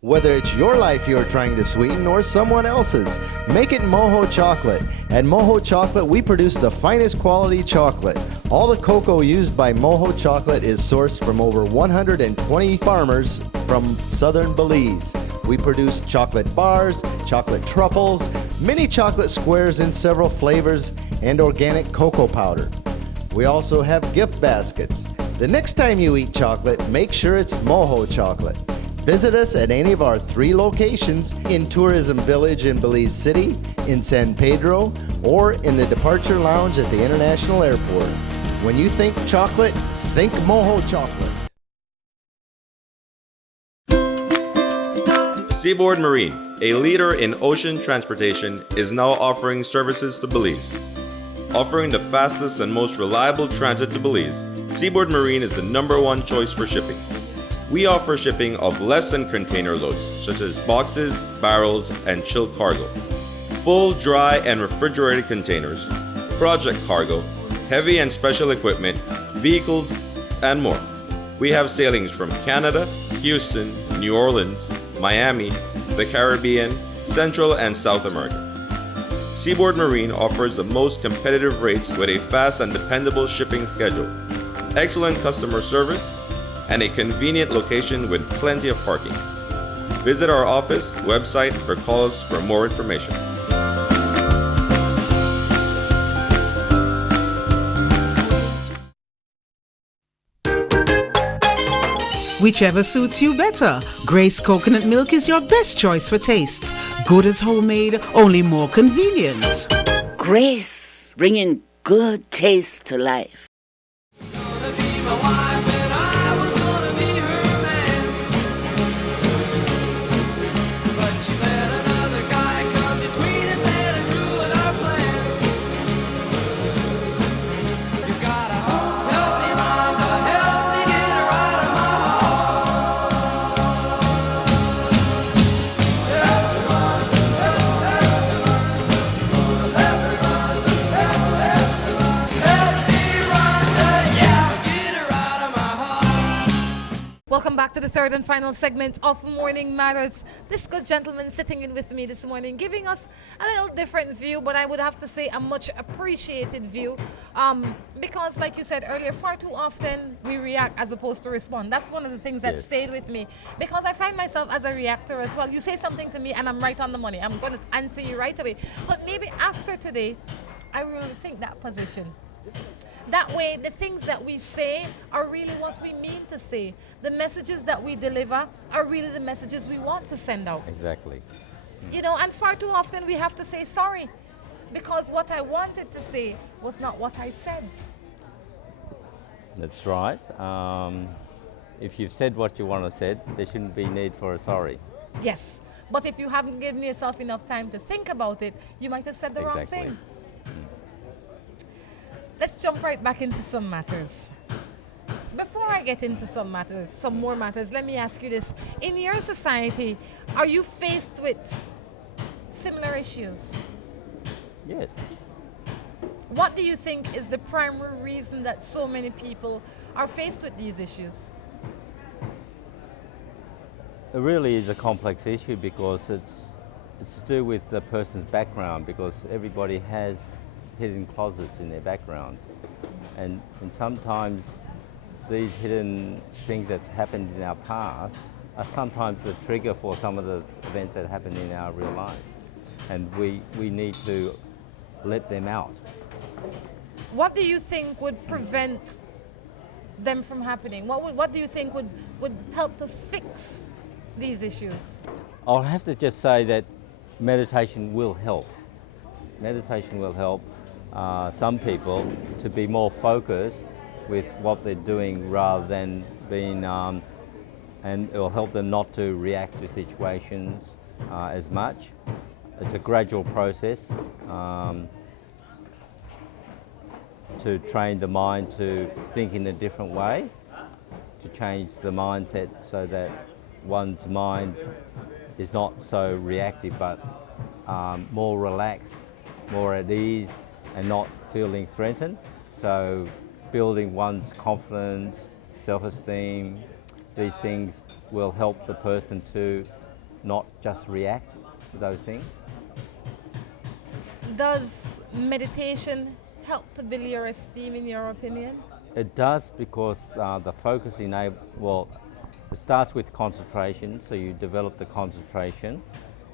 Whether it's your life you are trying to sweeten or someone else's, make it Moho Chocolate. At Moho Chocolate, we produce the finest quality chocolate. All the cocoa used by Moho Chocolate is sourced from over 120 farmers from southern Belize. We produce chocolate bars, chocolate truffles, mini chocolate squares in several flavors, and organic cocoa powder. We also have gift baskets. The next time you eat chocolate, make sure it's Moho Chocolate. Visit us at any of our 3 locations in Tourism Village in Belize City, in San Pedro, or in the Departure Lounge at the International Airport. When you think chocolate, think Moho Chocolate. Seaboard Marine, a leader in ocean transportation, is now offering services to Belize. Offering the fastest and most reliable transit to Belize, Seaboard Marine is the #1 choice for shipping. We offer shipping of less than container loads, such as boxes, barrels, and chilled cargo, full, dry, and refrigerated containers, project cargo, heavy and special equipment, vehicles, and more. We have sailings from Canada, Houston, New Orleans, Miami, the Caribbean, Central and South America. Seaboard Marine offers the most competitive rates with a fast and dependable shipping schedule, excellent customer service, and a convenient location with plenty of parking. Visit our office, website, or call us for more information. Whichever suits you better. Grace coconut milk is your best choice for taste. Good as homemade, only more convenient. Grace, bringing good taste to life. my wife and I was gonna be her man. But she let another guy come between us and it ruined our plan. You gotta help me, Rhonda, help me get her out of my Welcome back to the third and final segment of Morning Matters. This good gentleman sitting in with me this morning, giving us a little different view, but I would have to say a much appreciated view. Because like you said earlier, far too often we react as opposed to respond. That's one of the things that stayed with me, because I find myself as a reactor as well. You say something to me and I'm right on the money. I'm going to answer you right away. But maybe after today, I will think that position. That way, the things that we say are really what we mean to say. The messages that we deliver are really the messages we want to send out. Exactly. You know, and far too often we have to say sorry because what I wanted to say was not what I said. That's right. If you've said what you want to say, there shouldn't be need for a sorry. Yes, but if you haven't given yourself enough time to think about it, you might have said the wrong thing. Let's jump right back into some matters. Before I get into some more matters, let me ask you this. In your society, are you faced with similar issues? Yes. What do you think is the primary reason that so many people are faced with these issues? It really is a complex issue because it's to do with the person's background, because everybody has hidden closets in their background, and sometimes these hidden things that happened in our past are sometimes the trigger for some of the events that happen in our real life, and we need to let them out. What do you think would prevent them from happening? What do you think would help to fix these issues? I'll have to just say that meditation will help. Meditation will help some people to be more focused with what they're doing rather than being, and it will help them not to react to situations as much. It's a gradual process to train the mind to think in a different way, to change the mindset so that one's mind is not so reactive but more relaxed, more at ease, and not feeling threatened. So building one's confidence, self-esteem, these things will help the person to not just react to those things. Does meditation help to build your esteem, in your opinion? It does, because the focus it starts with concentration, so you develop the concentration,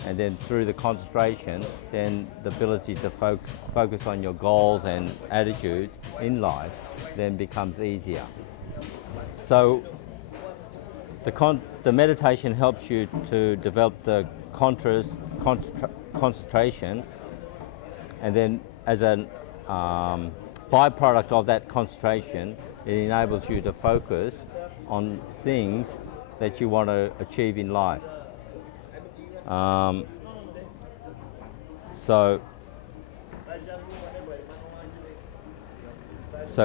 and then through the concentration, then the ability to focus on your goals and attitudes in life then becomes easier. So the meditation helps you to develop the concentration, and then as a byproduct of that concentration, it enables you to focus on things that you want to achieve in life. So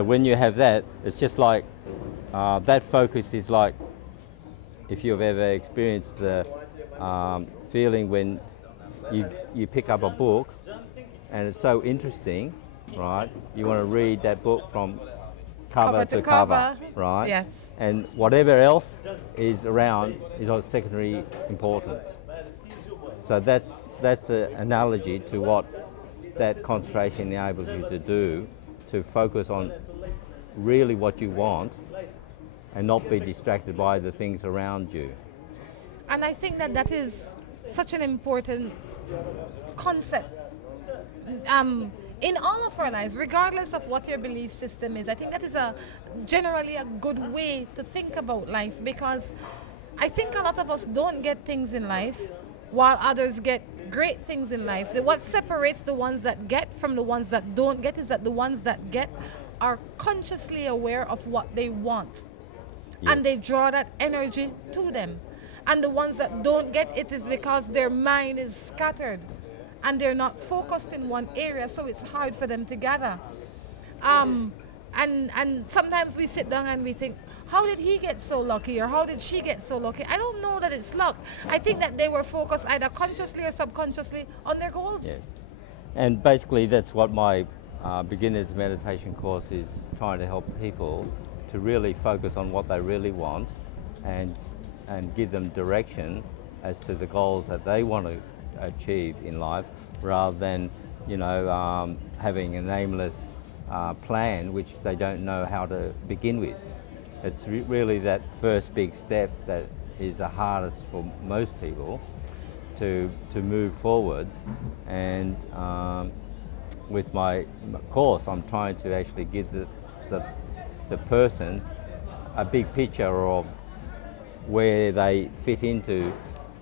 when you have that, it's just like that focus is like, if you've ever experienced the feeling when you pick up a book and it's so interesting, right? You want to read that book from cover to cover, right? Yes. And whatever else is around is of secondary importance. So that's an analogy to what that concentration enables you to do, to focus on really what you want and not be distracted by the things around you. And I think that is such an important concept in all of our lives, regardless of what your belief system is. I think that is generally a good way to think about life, because I think a lot of us don't get things in life while others get great things in life. What separates the ones that get from the ones that don't get is that the ones that get are consciously aware of what they want. Yes. And they draw that energy to them. And the ones that don't get it is because their mind is scattered and they're not focused in one area, so it's hard for them to gather. And sometimes we sit down and we think, how did he get so lucky, or how did she get so lucky? I don't know that it's luck. I think that they were focused either consciously or subconsciously on their goals. Yes. And basically that's what my beginner's meditation course is trying to help people to really focus on what they really want and give them direction as to the goals that they want to achieve in life, rather than, you know, having a nameless plan which they don't know how to begin with. It's really that first big step that is the hardest for most people to move forwards. And with my course, I'm trying to actually give the person a big picture of where they fit into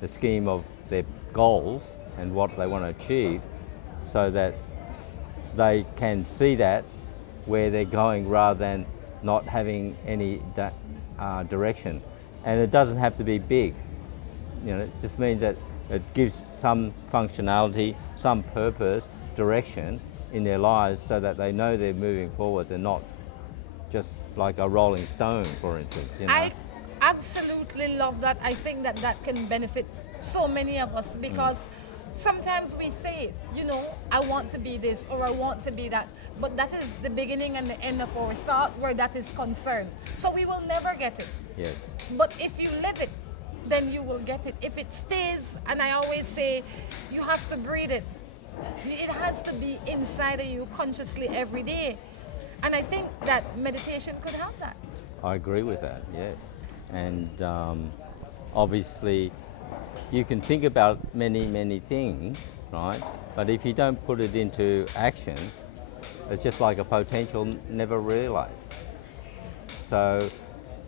the scheme of their goals and what they want to achieve, so that they can see that where they're going, rather than not having any direction. And it doesn't have to be big. You know, it just means that it gives some functionality, some purpose, direction in their lives, so that they know they're moving forwards and not just like a rolling stone, for instance. You know? I absolutely love that. I think that that can benefit so many of us, because sometimes we say, you know, I want to be this or I want to be that, but that is the beginning and the end of our thought where that is concerned. So we will never get it. Yes. But if you live it, then you will get it. If it stays, and I always say, you have to breathe it. It has to be inside of you consciously every day. And I think that meditation could help that. I agree with that, yes. And obviously, you can think about many, many things, right? But if you don't put it into action, it's just like a potential never realized. So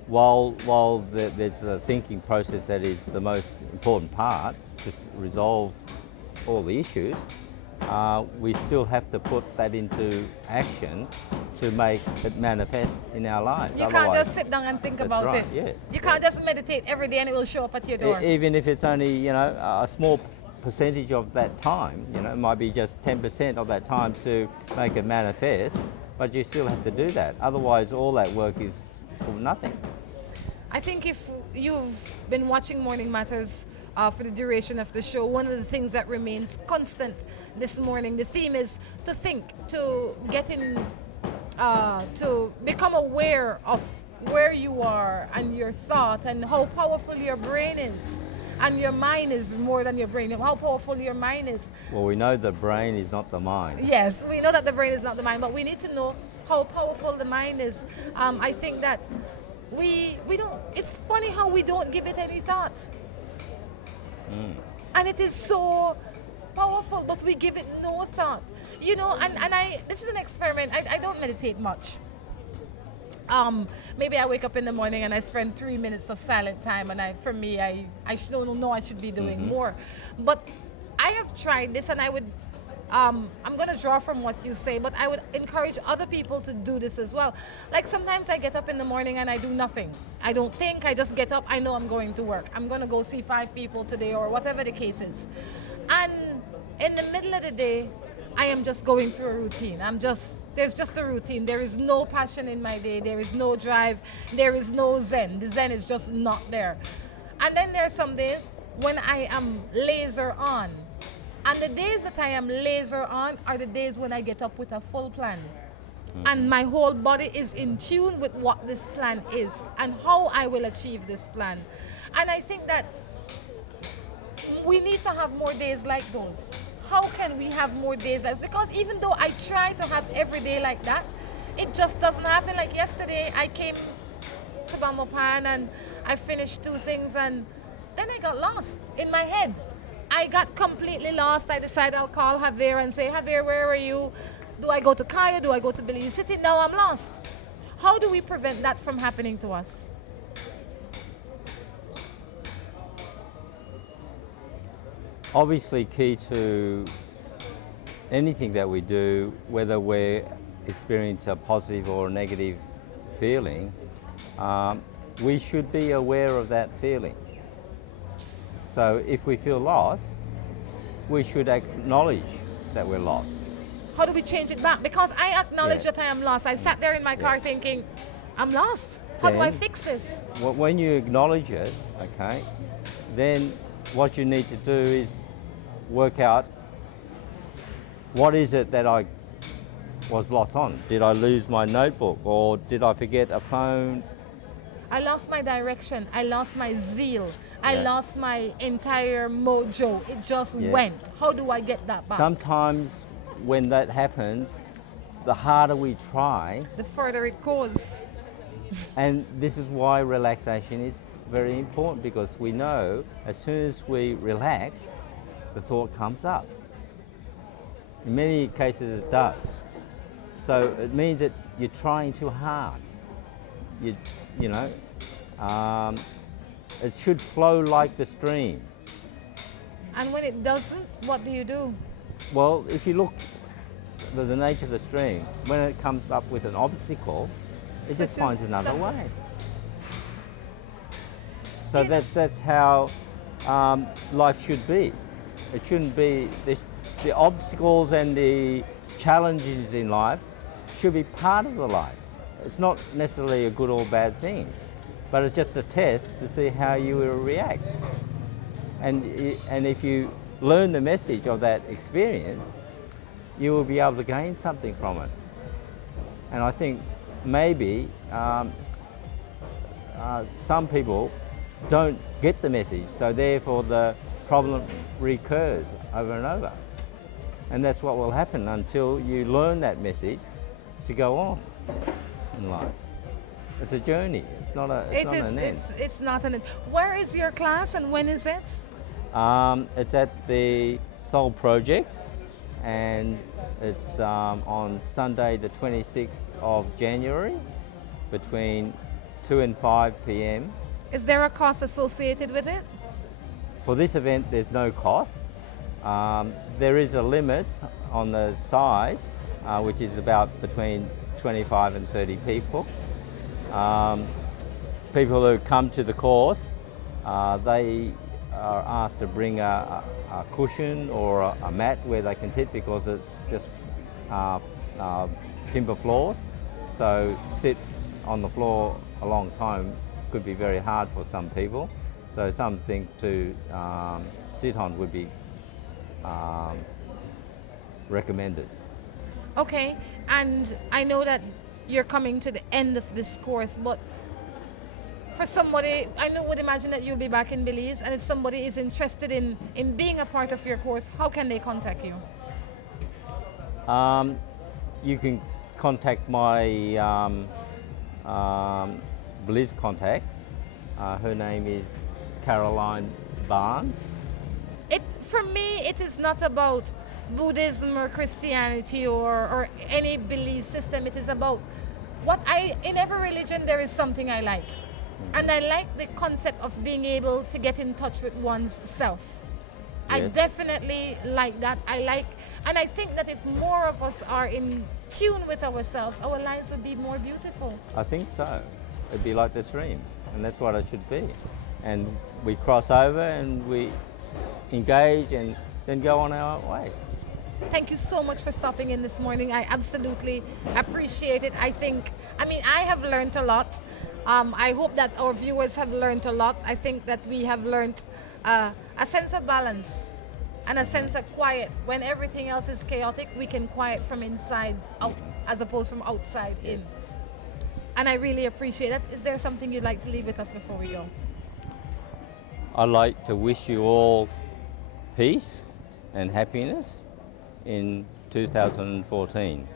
while there's the thinking process that is the most important part to resolve all the issues, we still have to put that into action to make it manifest in our lives. You can't just sit down and think about right, it. Yes. You can't just meditate every day and it will show up at your door. Even if it's only, you know, a small percentage of that time, you know, it might be just 10% of that time to make it manifest, but you still have to do that. Otherwise, all that work is for nothing. I think if you've been watching Morning Matters for the duration of the show, one of the things that remains constant this morning, the theme is to think, to get in, to become aware of where you are and your thought and how powerful your brain is. And your mind is more than your brain, how powerful your mind is. Well, we know the brain is not the mind. Yes, we know that the brain is not the mind, but we need to know how powerful the mind is. I think that we don't, it's funny how we don't give it any thought. And it is so powerful, but we give it no thought. You know, and this is an experiment. I don't meditate much. Maybe I wake up in the morning and I spend 3 minutes of silent time, and I don't know I should be doing more. But I have tried this, and I would, I'm going to draw from what you say, but I would encourage other people to do this as well. Like sometimes I get up in the morning and I do nothing. I don't think, I just get up, I know I'm going to work. I'm going to go see 5 people today or whatever the case is. And in the middle of the day, I am just going through a routine. There's just a routine. There is no passion in my day. There is no drive. There is no zen. The zen is just not there. And then there are some days when I am laser on. And the days that I am laser on are the days when I get up with a full plan. And my whole body is in tune with what this plan is and how I will achieve this plan. And I think that we need to have more days like those. How can we have more days like this? Because even though I try to have every day like that, it just doesn't happen. Like yesterday, I came to Bamapan and I finished 2 things, and then I got lost in my head. I got completely lost. I decided I'll call Javier and say, Javier, where are you? Do I go to Kaya? Do I go to Belize City? Now I'm lost. How do we prevent that from happening to us? Obviously, key to anything that we do, whether we're experience a positive or a negative feeling, we should be aware of that feeling. So if we feel lost, we should acknowledge that we're lost. How do we change it back? Because I acknowledge Yeah. that I am lost. I sat there in my car thinking, I'm lost. How do I Then- fix this? When you acknowledge it, okay, then what you need to do is work out what is it that I was lost on. Did I lose my notebook, or did I forget a phone? I lost my direction. I lost my zeal. I Yeah. lost my entire mojo. It just Yeah. went. How do I get that back? Sometimes when that happens, the harder we try, The further it goes. and this is why relaxation is very important, because we know as soon as we relax, the thought comes up. In many cases it does. So it means that you're trying too hard. You know, it should flow like the stream. And when it doesn't, what do you do? Well, if you look at the nature of the stream, when it comes up with an obstacle, it just Switches finds another the- way. So You know- that's how life should be. It shouldn't be the obstacles and the challenges in life should be part of the life. It's not necessarily a good or bad thing, but it's just a test to see how you will react. And if you learn the message of that experience, you will be able to gain something from it. And I think maybe some people don't get the message, so therefore the problem recurs over and over. And that's what will happen until you learn that message to go on in life. It's a journey. It's not an end. It's not an end. Where is your class and when is it? It's at the Soul Project, and it's on Sunday the 26th of January between 2 and 5 p.m. Is there a cost associated with it? For this event, there's no cost. There is a limit on the size, which is about between 25 and 30 people. People who come to the course, they are asked to bring a cushion or a mat where they can sit, because it's just timber floors. So sit on the floor a long time could be very hard for some people. So something to sit on would be recommended. Okay, and I know that you're coming to the end of this course, but for somebody, would imagine that you'll be back in Belize, and if somebody is interested in being a part of your course, how can they contact you? You can contact my Belize contact. Her name is Caroline Barnes. For me, it is not about Buddhism or Christianity or any belief system. It is about in every religion there is something I like. And I like the concept of being able to get in touch with one's self. I Yes. definitely like that. And I think that if more of us are in tune with ourselves, our lives would be more beautiful. I think so. It'd be like the stream, and that's what it should be. And we cross over and we engage and then go on our way. Thank you so much for stopping in this morning. I absolutely appreciate it. I have learned a lot. I hope that our viewers have learned a lot. I think that we have learned a sense of balance and a sense of quiet. When everything else is chaotic, we can quiet from inside out as opposed from outside in. And I really appreciate that. Is there something you'd like to leave with us before we go? I'd like to wish you all peace and happiness in 2014.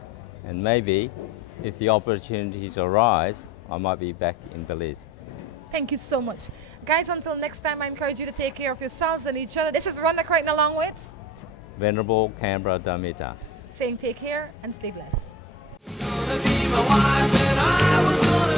And maybe if the opportunities arise, I might be back in Belize. Thank you so much. Guys, until next time, I encourage you to take care of yourselves and each other. This is Rhonda Crichton along with Venerable Canberra Damita. saying take care and stay blessed. Gonna be my wife and I was gonna